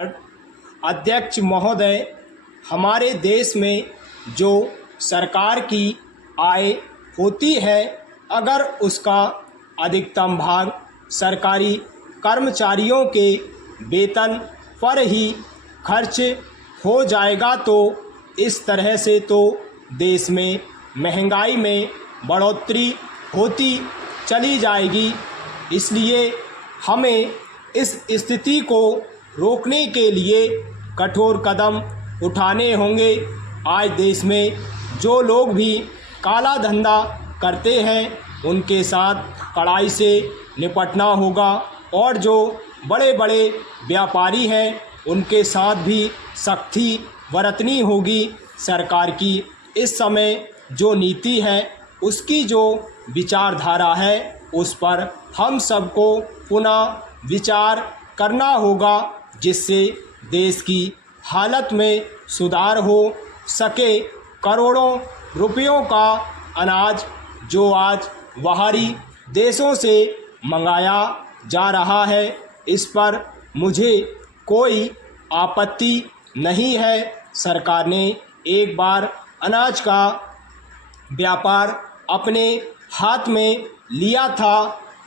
अध्यक्ष महोदय, हमारे देश में जो सरकार की आय होती है, अगर उसका अधिकतम भाग सरकारी कर्मचारियों के वेतन पर ही खर्च हो जाएगा तो इस तरह से तो देश में महंगाई में बढ़ोतरी होती चली जाएगी। इसलिए हमें इस स्थिति को रोकने के लिए कठोर कदम उठाने होंगे। आज देश में जो लोग भी काला धंधा करते हैं उनके साथ कड़ाई से निपटना होगा और जो बड़े बड़े व्यापारी हैं उनके साथ भी सख्ती बरतनी होगी। सरकार की इस समय जो नीति है, उसकी जो विचारधारा है, उस पर हम सबको पुनः विचार करना होगा, जिससे देश की हालत में सुधार हो सके। करोड़ों रुपयों का अनाज जो आज बाहरी देशों से मंगाया जा रहा है, इस पर मुझे कोई आपत्ति नहीं है। सरकार ने एक बार अनाज का व्यापार अपने हाथ में लिया था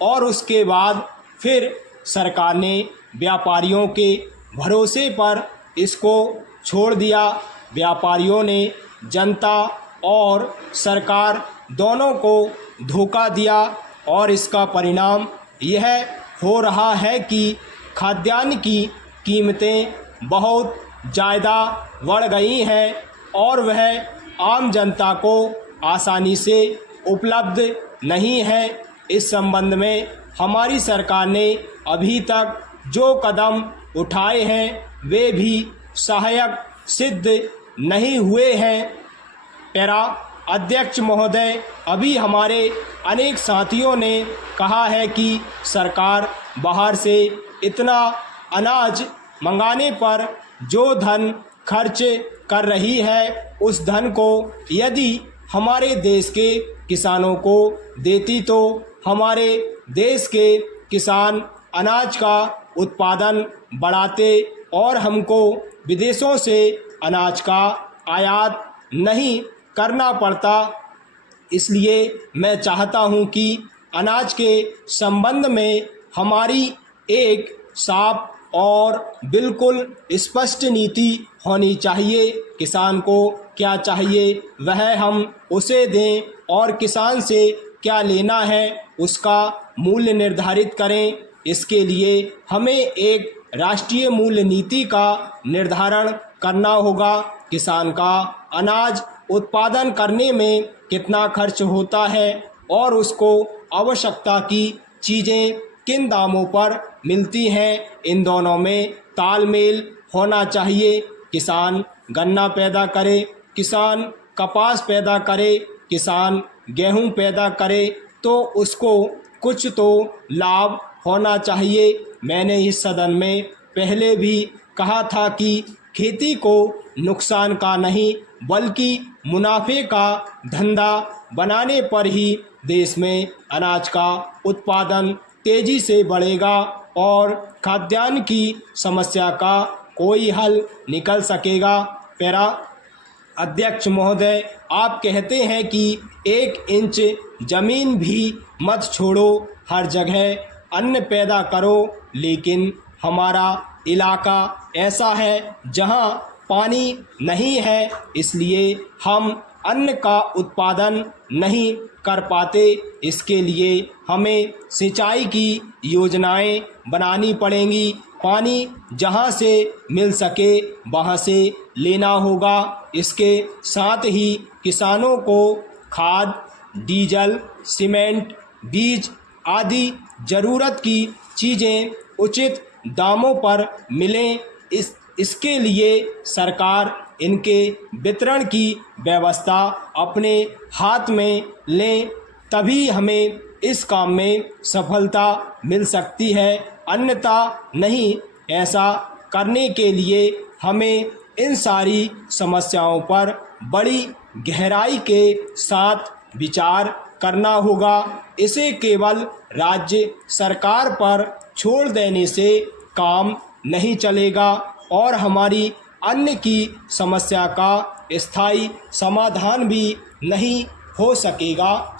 और उसके बाद फिर सरकार ने व्यापारियों के भरोसे पर इसको छोड़ दिया। व्यापारियों ने जनता और सरकार दोनों को धोखा दिया और इसका परिणाम यह हो रहा है कि खाद्यान्न की कीमतें बहुत ज़्यादा बढ़ गई हैं और वह आम जनता को आसानी से उपलब्ध नहीं है। इस संबंध में हमारी सरकार ने अभी तक जो कदम उठाए हैं वे भी सहायक सिद्ध नहीं हुए हैं। पैरा अध्यक्ष महोदय, अभी हमारे अनेक साथियों ने कहा है कि सरकार बाहर से इतना अनाज मंगाने पर जो धन खर्च कर रही है, उस धन को यदि हमारे देश के किसानों को देती तो हमारे देश के किसान अनाज का उत्पादन बढ़ाते और हमको विदेशों से अनाज का आयात नहीं करना पड़ता। इसलिए मैं चाहता हूं कि अनाज के संबंध में हमारी एक साफ और बिल्कुल स्पष्ट नीति होनी चाहिए। किसान को क्या चाहिए वह हम उसे दें और किसान से क्या लेना है उसका मूल्य निर्धारित करें। इसके लिए हमें एक राष्ट्रीय मूल्य नीति का निर्धारण करना होगा। किसान का अनाज उत्पादन करने में कितना खर्च होता है और उसको आवश्यकता की चीज़ें किन दामों पर मिलती हैं, इन दोनों में तालमेल होना चाहिए। किसान गन्ना पैदा करे, किसान कपास पैदा करे, किसान गेहूं पैदा करे तो उसको कुछ तो लाभ होना चाहिए। मैंने इस सदन में पहले भी कहा था कि खेती को नुकसान का नहीं बल्कि मुनाफे का धंधा बनाने पर ही देश में अनाज का उत्पादन तेजी से बढ़ेगा और खाद्यान्न की समस्या का कोई हल निकल सकेगा। पैरा अध्यक्ष महोदय, आप कहते हैं कि 1 इंच ज़मीन भी मत छोड़ो, हर जगह अन्न पैदा करो, लेकिन हमारा इलाका ऐसा है जहां पानी नहीं है, इसलिए हम अन्न का उत्पादन नहीं कर पाते। इसके लिए हमें सिंचाई की योजनाएं बनानी पड़ेंगी। पानी जहां से मिल सके वहां से लेना होगा। इसके साथ ही किसानों को खाद, डीजल, सीमेंट, बीज आदि ज़रूरत की चीज़ें उचित दामों पर मिलें। इसके लिए सरकार इनके वितरण की व्यवस्था अपने हाथ में लें, तभी हमें इस काम में सफलता मिल सकती है, अन्यथा नहीं। ऐसा करने के लिए हमें इन सारी समस्याओं पर बड़ी गहराई के साथ विचार करना होगा। इसे केवल राज्य सरकार पर छोड़ देने से काम नहीं चलेगा। और हमारी अन्न की समस्या का स्थायी समाधान भी नहीं हो सकेगा।